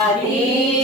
Amém.